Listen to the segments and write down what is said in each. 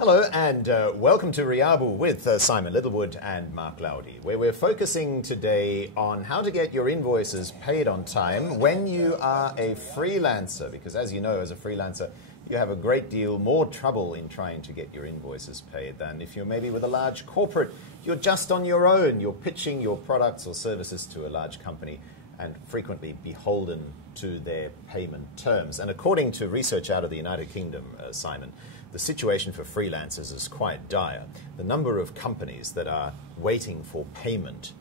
Hello and welcome to RIABU with Simon Littlewood and Mark Laudi, where we're focusing today on how to get your invoices paid on time when you are a freelancer, because as you know, as a freelancer, you have a great deal more trouble in trying to get your invoices paid than if you're maybe with a large corporate. You're just on your own, you're pitching your products or services to a large company and frequently beholden to their payment terms. And according to research out of the United Kingdom, Simon, the situation for freelancers is quite dire. The number of companies that are waiting for payment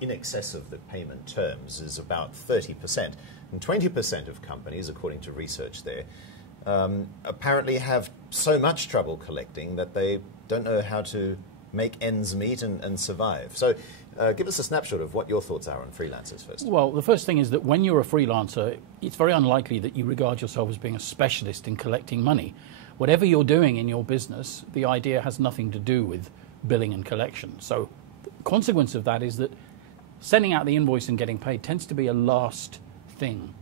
in excess of the payment terms is about 30%. And 20% of companies, according to research there, apparently have so much trouble collecting that they don't know how to make ends meet and survive. So give us a snapshot of what your thoughts are on freelancers first. Well, the first thing is that when you're a freelancer, it's very unlikely that you regard yourself as being a specialist in collecting money. Whatever you're doing in your business, the idea has nothing to do with billing and collection. So the consequence of that is that sending out the invoice and getting paid tends to be a last thing.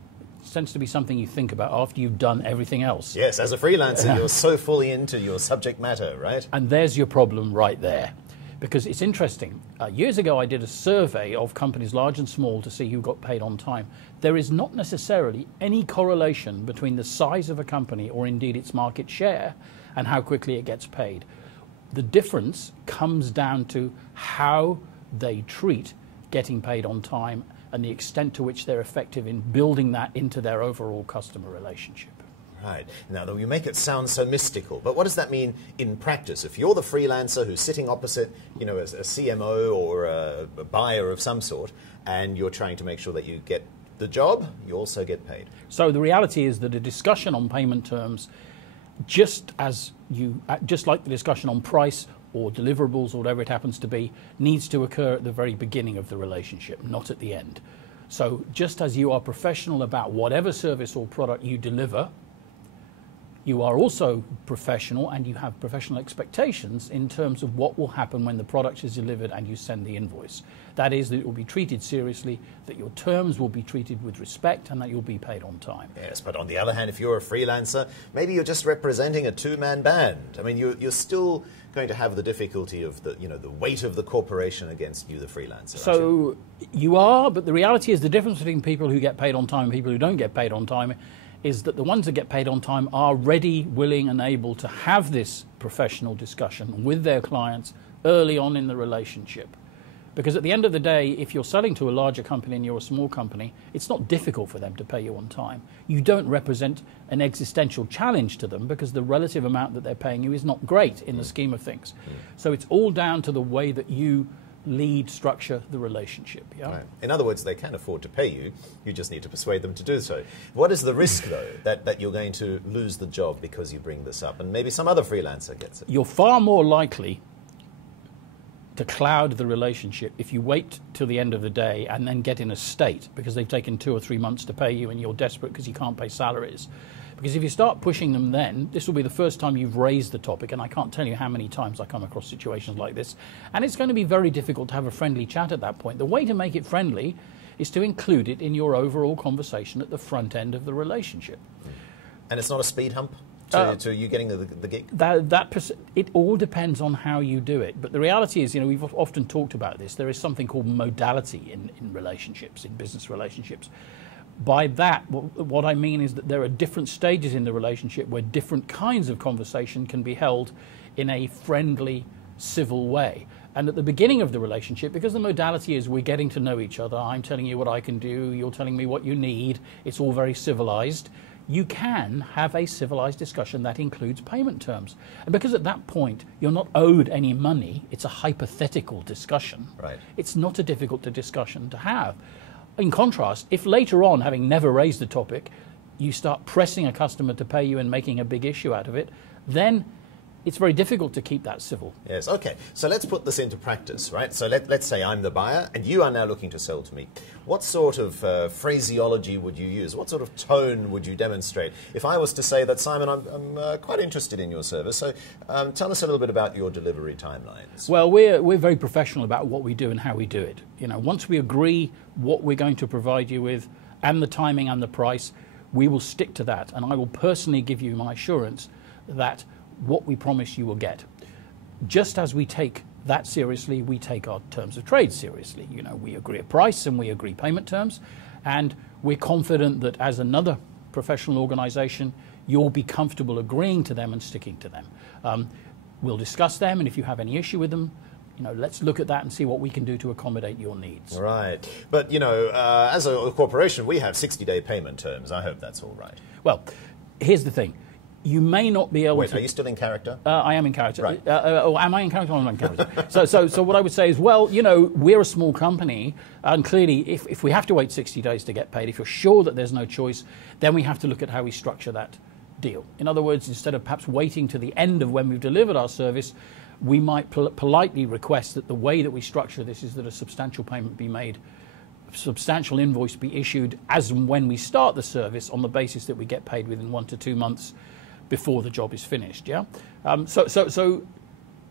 It tends to be something you think about after you've done everything else. Yes, as a freelancer, you're so fully into your subject matter, right? And there's your problem right there. Because it's interesting. Years ago, I did a survey of companies large and small to see who got paid on time. There is not necessarily any correlation between the size of a company or indeed its market share and how quickly it gets paid. The difference comes down to how they treat getting paid on time and the extent to which they're effective in building that into their overall customer relationship. Right. Now, though, you make it sound so mystical, but what does that mean in practice? If you're the freelancer who's sitting opposite, you know, a CMO or a buyer of some sort, and you're trying to make sure that you get the job, you also get paid. So the reality is that a discussion on payment terms, just like the discussion on price or deliverables or whatever it happens to be, needs to occur at the very beginning of the relationship, not at the end. So just as you are professional about whatever service or product you deliver, you are also professional and you have professional expectations in terms of what will happen when the product is delivered and you send the invoice. That is, that it will be treated seriously, that your terms will be treated with respect, and that you'll be paid on time. Yes, but on the other hand, if you're a freelancer, maybe you're just representing a two-man band. I mean, you're still going to have the difficulty of the weight of the corporation against you, the freelancer. So you are, but the reality is the difference between people who get paid on time and people who don't get paid on time is that the ones that get paid on time are ready, willing and able to have this professional discussion with their clients early on in the relationship. Because at the end of the day, if you're selling to a larger company and you're a small company, it's not difficult for them to pay you on time. You don't represent an existential challenge to them because the relative amount that they're paying you is not great in the scheme of things. So it's all down to the way that you lead, structure the relationship. Yeah? Right. In other words, they can afford to pay you. You just need to persuade them to do so. What is the risk, though, that you're going to lose the job because you bring this up and maybe some other freelancer gets it? You're far more likely to cloud the relationship if you wait till the end of the day and then get in a state because they've taken 2 or 3 months to pay you and you're desperate because you can't pay salaries. Because if you start pushing them then, this will be the first time you've raised the topic, and I can't tell you how many times I come across situations like this, and it's going to be very difficult to have a friendly chat at that point. The way to make it friendly is to include it in your overall conversation at the front end of the relationship. And it's not a speed hump to you getting the gig? It all depends on how you do it. But the reality is, we've often talked about this, there is something called modality in relationships, in business relationships. By that, what I mean is that there are different stages in the relationship where different kinds of conversation can be held in a friendly, civil way. And at the beginning of the relationship, because the modality is we're getting to know each other, I'm telling you what I can do, you're telling me what you need, it's all very civilized, you can have a civilized discussion that includes payment terms. And because at that point, you're not owed any money, it's a hypothetical discussion. Right. It's not a difficult discussion to have. In contrast, if later on, having never raised the topic, you start pressing a customer to pay you and making a big issue out of it, then it's very difficult to keep that civil. Yes, okay. So let's put this into practice, right? So let's say I'm the buyer and you are now looking to sell to me. What sort of phraseology would you use? What sort of tone would you demonstrate? If I was to say that, Simon, I'm quite interested in your service, so tell us a little bit about your delivery timelines. Well, we're very professional about what we do and how we do it. Once we agree what we're going to provide you with and the timing and the price, we will stick to that. And I will personally give you my assurance that what we promise you will get. Just as we take that seriously, we take our terms of trade seriously. You know, we agree a price and we agree payment terms, and we're confident that as another professional organization, you'll be comfortable agreeing to them and sticking to them. We'll discuss them, and if you have any issue with them, you know, let's look at that and see what we can do to accommodate your needs. Right. But, you know, as a corporation, we have 60-day payment terms. I hope that's all right. Well, here's the thing. You may not be able to... Wait, are you still in character? I am in character. Right. Am I in character? I'm not in character. So what I would say is, well, you know, we're a small company, and clearly if we have to wait 60 days to get paid, if you're sure that there's no choice, then we have to look at how we structure that deal. In other words, instead of perhaps waiting to the end of when we've delivered our service, we might politely request that the way that we structure this is that a substantial payment be made, a substantial invoice be issued as and when we start the service, on the basis that we get paid within 1 to 2 months before the job is finished. Yeah. So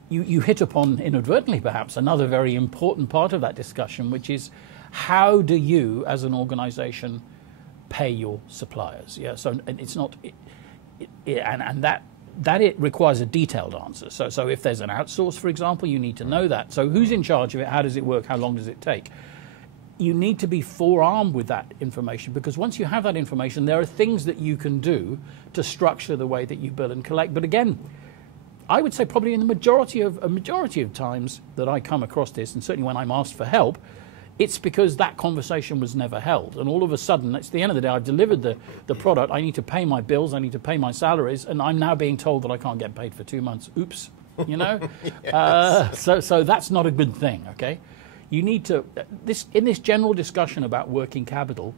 you hit upon, inadvertently perhaps, another very important part of that discussion, which is how do you, as an organisation, pay your suppliers? Yeah. So it's not, and that it requires a detailed answer. So if there's an outsource, for example, you need to know that. So who's in charge of it? How does it work? How long does it take? You need to be forearmed with that information, because once you have that information, there are things that you can do to structure the way that you bill and collect. But again, I would say probably in the majority of times that I come across this, and certainly when I'm asked for help, it's because that conversation was never held. And all of a sudden, it's the end of the day, I've delivered the product, I need to pay my bills, I need to pay my salaries, and I'm now being told that I can't get paid for 2 months. Oops, you know? Yes. So that's not a good thing, okay? You need to, in this general discussion about working capital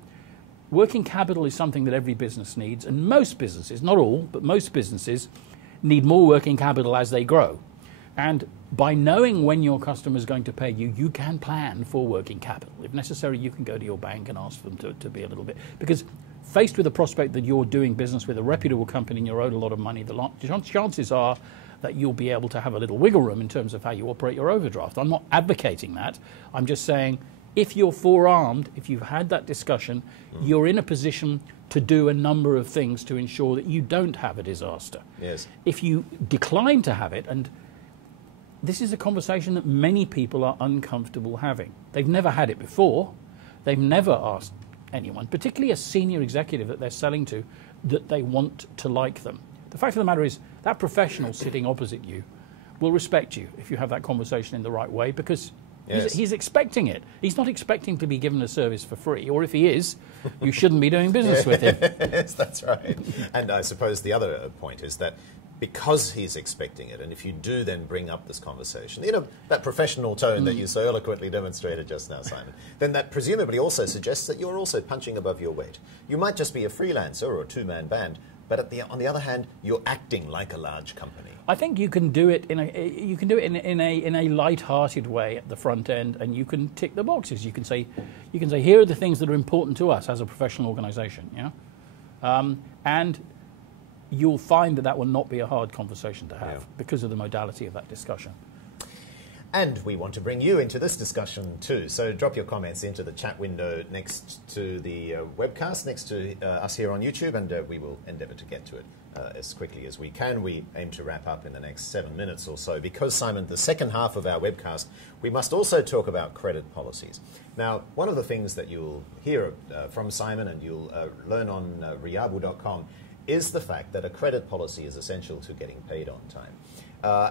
is something that every business needs, and most businesses, not all, but most businesses need more working capital as they grow. And by knowing when your customer is going to pay you, you can plan for working capital. If necessary, you can go to your bank and ask them to be a little bit. Because faced with the prospect that you're doing business with a reputable company and you're owed a lot of money, the chances are that you'll be able to have a little wiggle room in terms of how you operate your overdraft. I'm not advocating that. I'm just saying, if you're forearmed, if you've had that discussion, you're in a position to do a number of things to ensure that you don't have a disaster. Yes. If you decline to have it, and this is a conversation that many people are uncomfortable having. They've never had it before. They've never asked anyone, particularly a senior executive that they're selling to, that they want to like them. The fact of the matter is that professional sitting opposite you will respect you if you have that conversation in the right way, because yes, he's expecting it. He's not expecting to be given a service for free, or if he is, you shouldn't be doing business with him. Yes, that's right. And I suppose the other point is that because he's expecting it, and if you do then bring up this conversation, you know, that professional tone that you so eloquently demonstrated just now, Simon, then that presumably also suggests that you're also punching above your weight. You might just be a freelancer or a two-man band, but on the other hand, you're acting like a large company. I think you can do it in a light-hearted way at the front end, and you can tick the boxes. You can say here are the things that are important to us as a professional organisation, yeah, and you'll find that will not be a hard conversation to have because of the modality of that discussion. And we want to bring you into this discussion too. So drop your comments into the chat window next to the webcast, next to us here on YouTube, and we will endeavour to get to it as quickly as we can. We aim to wrap up in the next 7 minutes or so. Because, Simon, the second half of our webcast, we must also talk about credit policies. Now, one of the things that you'll hear from Simon and you'll learn on RIABU.com is the fact that a credit policy is essential to getting paid on time.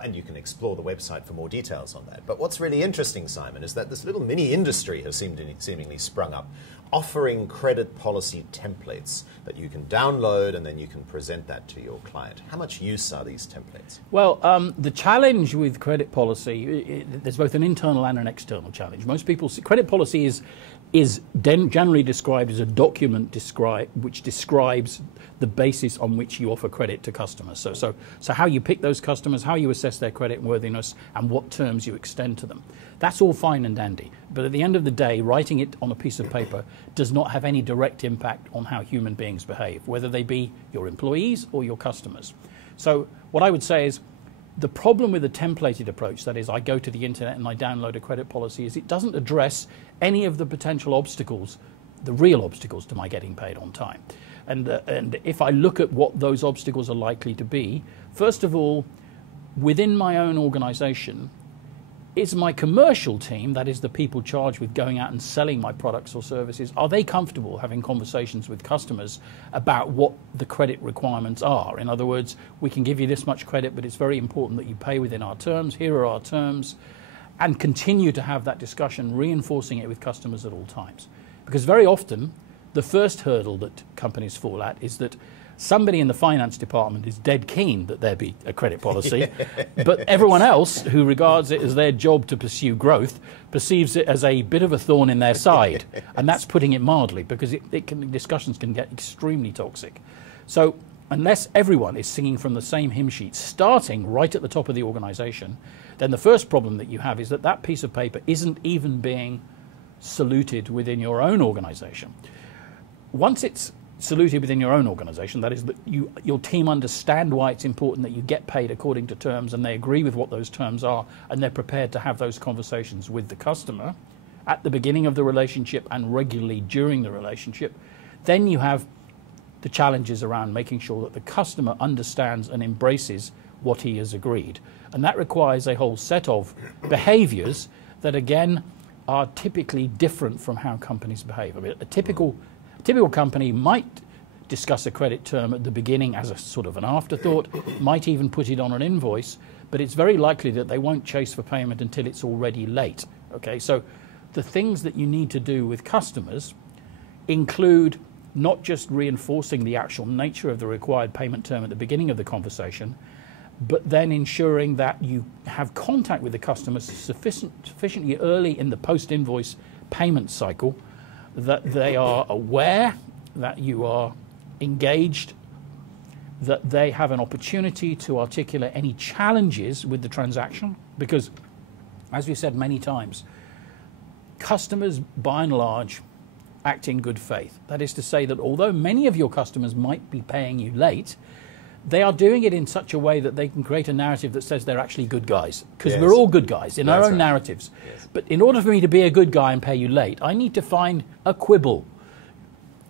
And you can explore the website for more details on that. But what's really interesting, Simon, is that this little mini industry has seemingly sprung up, offering credit policy templates that you can download and then you can present that to your client. How much use are these templates? Well, the challenge with credit policy, there's both an internal and an external challenge. Most people see credit policy is generally described as a document which describes the basis on which you offer credit to customers. So how you pick those customers, how you assess their credit worthiness, and what terms you extend to them. That's all fine and dandy. But at the end of the day, writing it on a piece of paper does not have any direct impact on how human beings behave, whether they be your employees or your customers. So what I would say is, the problem with a templated approach, that is, I go to the internet and I download a credit policy, is it doesn't address any of the potential obstacles the real obstacles to my getting paid on time. And if I look at what those obstacles are likely to be, first of all, within my own organization, is my commercial team, that is the people charged with going out and selling my products or services, are they comfortable having conversations with customers about what the credit requirements are? In other words, we can give you this much credit, but it's very important that you pay within our terms. Here are our terms. And continue to have that discussion, reinforcing it with customers at all times. Because very often, the first hurdle that companies fall at is that somebody in the finance department is dead keen that there be a credit policy, but everyone else who regards it as their job to pursue growth perceives it as a bit of a thorn in their side. And that's putting it mildly, because discussions can get extremely toxic. So unless everyone is singing from the same hymn sheet, starting right at the top of the organization, then the first problem that you have is that that piece of paper isn't even being saluted within your own organization. Once it's saluted within your own organization, that is that your team understand why it's important that you get paid according to terms, and they agree with what those terms are, and they're prepared to have those conversations with the customer at the beginning of the relationship and regularly during the relationship, then you have the challenges around making sure that the customer understands and embraces what he has agreed. And that requires a whole set of behaviors that, again, are typically different from how companies behave. I mean, a typical company might discuss a credit term at the beginning as a sort of an afterthought, might even put it on an invoice, but it's very likely that they won't chase for payment until it's already late. Okay, so the things that you need to do with customers include not just reinforcing the actual nature of the required payment term at the beginning of the conversation, but then ensuring that you have contact with the customers sufficiently early in the post-invoice payment cycle that they are aware that you are engaged, that they have an opportunity to articulate any challenges with the transaction, because, as we've said many times, customers, by and large, act in good faith. That is to say that although many of your customers might be paying you late, they are doing it in such a way that they can create a narrative that says they're actually good guys. Because we're all good guys in our own narratives. Yes. But in order for me to be a good guy and pay you late, I need to find a quibble,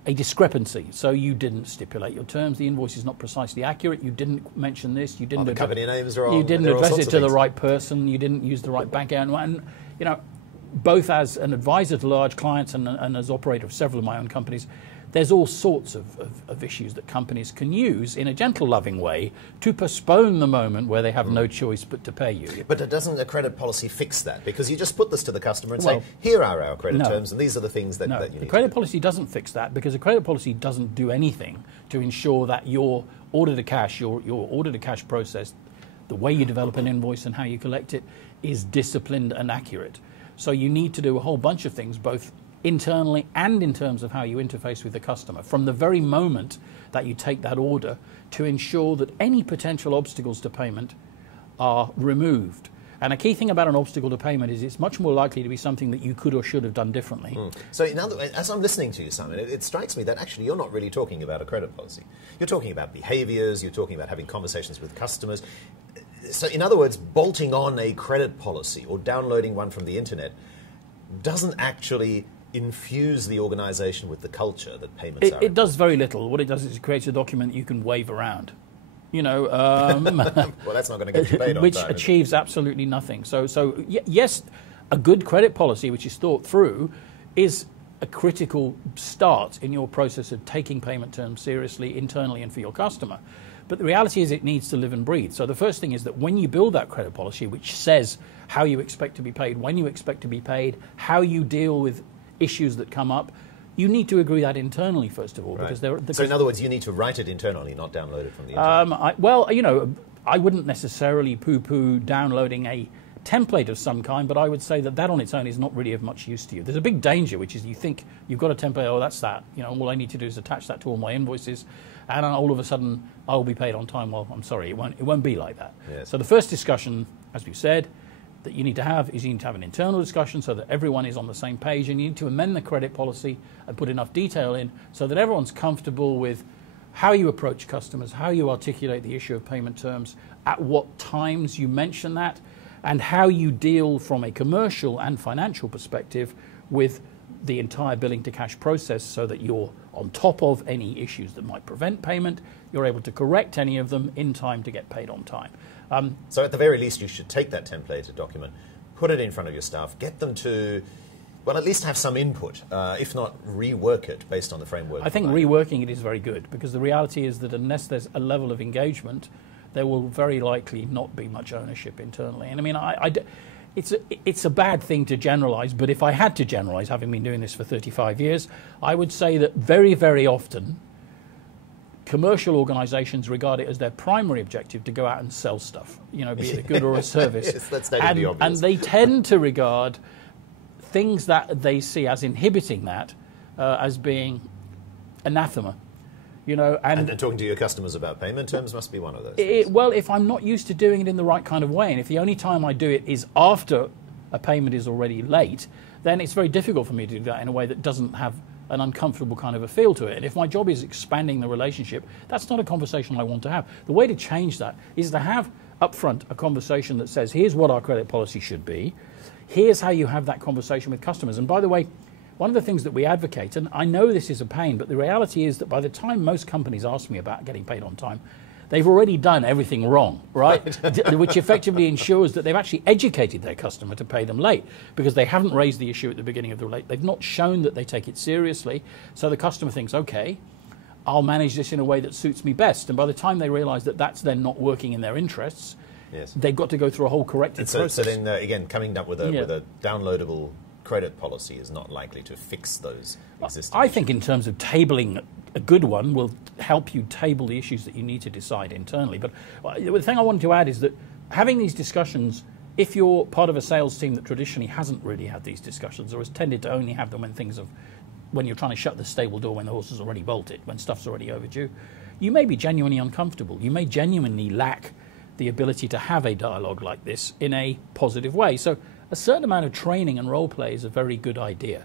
a discrepancy. So you didn't stipulate your terms, the invoice is not precisely accurate, you didn't mention this, you didn't, the company names are wrong, you didn't address it to the right person, you didn't use the right bank account. And, you know, both as an advisor to large clients and as operator of several of my own companies, there's all sorts of issues that companies can use in a gentle, loving way to postpone the moment where they have no choice but to pay you. But doesn't a credit policy fix that? Because you just put this to the customer and say, here are our credit terms, and these are the things that, that you need. The credit policy doesn't fix that, because a credit policy doesn't do anything to ensure that your order to cash, your order to cash process, the way you develop an invoice and how you collect it, is disciplined and accurate. So you need to do a whole bunch of things, both internally and in terms of how you interface with the customer, from the very moment that you take that order, to ensure that any potential obstacles to payment are removed. And a key thing about an obstacle to payment is it's much more likely to be something that you could or should have done differently. So in other, as I'm listening to you, Simon, it strikes me that actually you're not really talking about a credit policy. You're talking about behaviors, you're talking about having conversations with customers. So in other words, bolting on a credit policy or downloading one from the internet doesn't actually infuse the organization with the culture that payments are. It does very little. What it does is it creates a document you can wave around. You know, well, that's not going to get you paid on which time, achieves absolutely nothing. So yes, a good credit policy, which is thought through, is a critical start in your process of taking payment terms seriously internally and for your customer. But the reality is it needs to live and breathe. So the first thing is that when you build that credit policy, which says how you expect to be paid, when you expect to be paid, how you deal with issues that come up, you need to agree that internally, first of all. Right. Because so in other words, you need to write it internally, not download it from the internet. Well, you know, I wouldn't necessarily poo-poo downloading a template of some kind, but I would say that on its own is not really of much use to you. There's a big danger, which is you think you've got a template, oh, that's that. You know, all I need to do is attach that to all my invoices, and all of a sudden I'll be paid on time. Well, I'm sorry, it won't be like that. Yes. So the first discussion, as we've said, that you need to have is you need to have an internal discussion so that everyone is on the same page, and you need to amend the credit policy and put enough detail in so that everyone's comfortable with how you approach customers, how you articulate the issue of payment terms, at what times you mention that, and how you deal from a commercial and financial perspective with the entire billing to cash process so that you're on top of any issues that might prevent payment. You're able to correct any of them in time to get paid on time. So at the very least, you should take that templated document, put it in front of your staff, get them to, well, at least have some input, if not rework it based on the framework. I think reworking it is very good, because the reality is that unless there's a level of engagement, there will very likely not be much ownership internally. And I mean, it's a bad thing to generalize, but if I had to generalize, having been doing this for 35 years, I would say that very, very often commercial organizations regard it as their primary objective to go out and sell stuff, be it a good or a service. Yes, that's the obvious. And they tend to regard things that they see as inhibiting that as being anathema. And talking to your customers about payment terms must be one of those. Well, if I'm not used to doing it in the right kind of way, and if the only time I do it is after a payment is already late, then it's very difficult for me to do that in a way that doesn't have an uncomfortable kind of a feel to it. And if my job is expanding the relationship, that's not a conversation I want to have. The way to change that is to have upfront a conversation that says, here's what our credit policy should be. Here's how you have that conversation with customers. And by the way, one of the things that we advocate, and I know this is a pain, but the reality is that by the time most companies ask me about getting paid on time, they've already done everything wrong, right? Which effectively ensures that they've actually educated their customer to pay them late, because they haven't raised the issue at the beginning of the late. They've not shown that they take it seriously, so the customer thinks, okay, I'll manage this in a way that suits me best. And by the time they realize that that's then not working in their interests, yes, they've got to go through a whole corrective process. So then, again, coming up with a downloadable credit policy is not likely to fix those existing I issues. think in terms of tabling, a good one will help you table the issues that you need to decide internally. But the thing I wanted to add is that having these discussions, if you're part of a sales team that traditionally hasn't really had these discussions, or has tended to only have them when you're trying to shut the stable door when the horse is already bolted, when stuff's already overdue, you may be genuinely uncomfortable. You may genuinely lack the ability to have a dialogue like this in a positive way. So a certain amount of training and role play is a very good idea,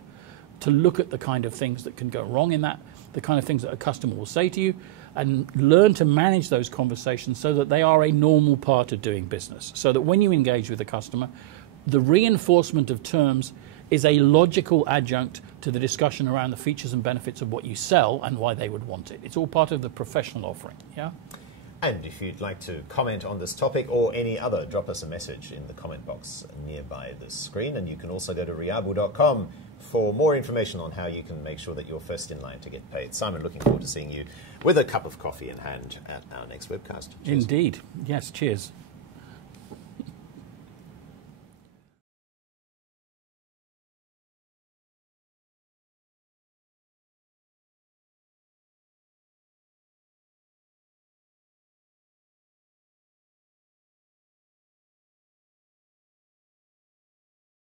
to look at the kind of things that can go wrong in that, the kind of things that a customer will say to you, and learn to manage those conversations so that they are a normal part of doing business. So that when you engage with a customer, the reinforcement of terms is a logical adjunct to the discussion around the features and benefits of what you sell and why they would want it. It's all part of the professional offering, yeah? And if you'd like to comment on this topic or any other, drop us a message in the comment box nearby the screen. And you can also go to RIABU.com for more information on how you can make sure that you're first in line to get paid. Simon, looking forward to seeing you with a cup of coffee in hand at our next webcast. Cheers. Indeed. Yes, cheers.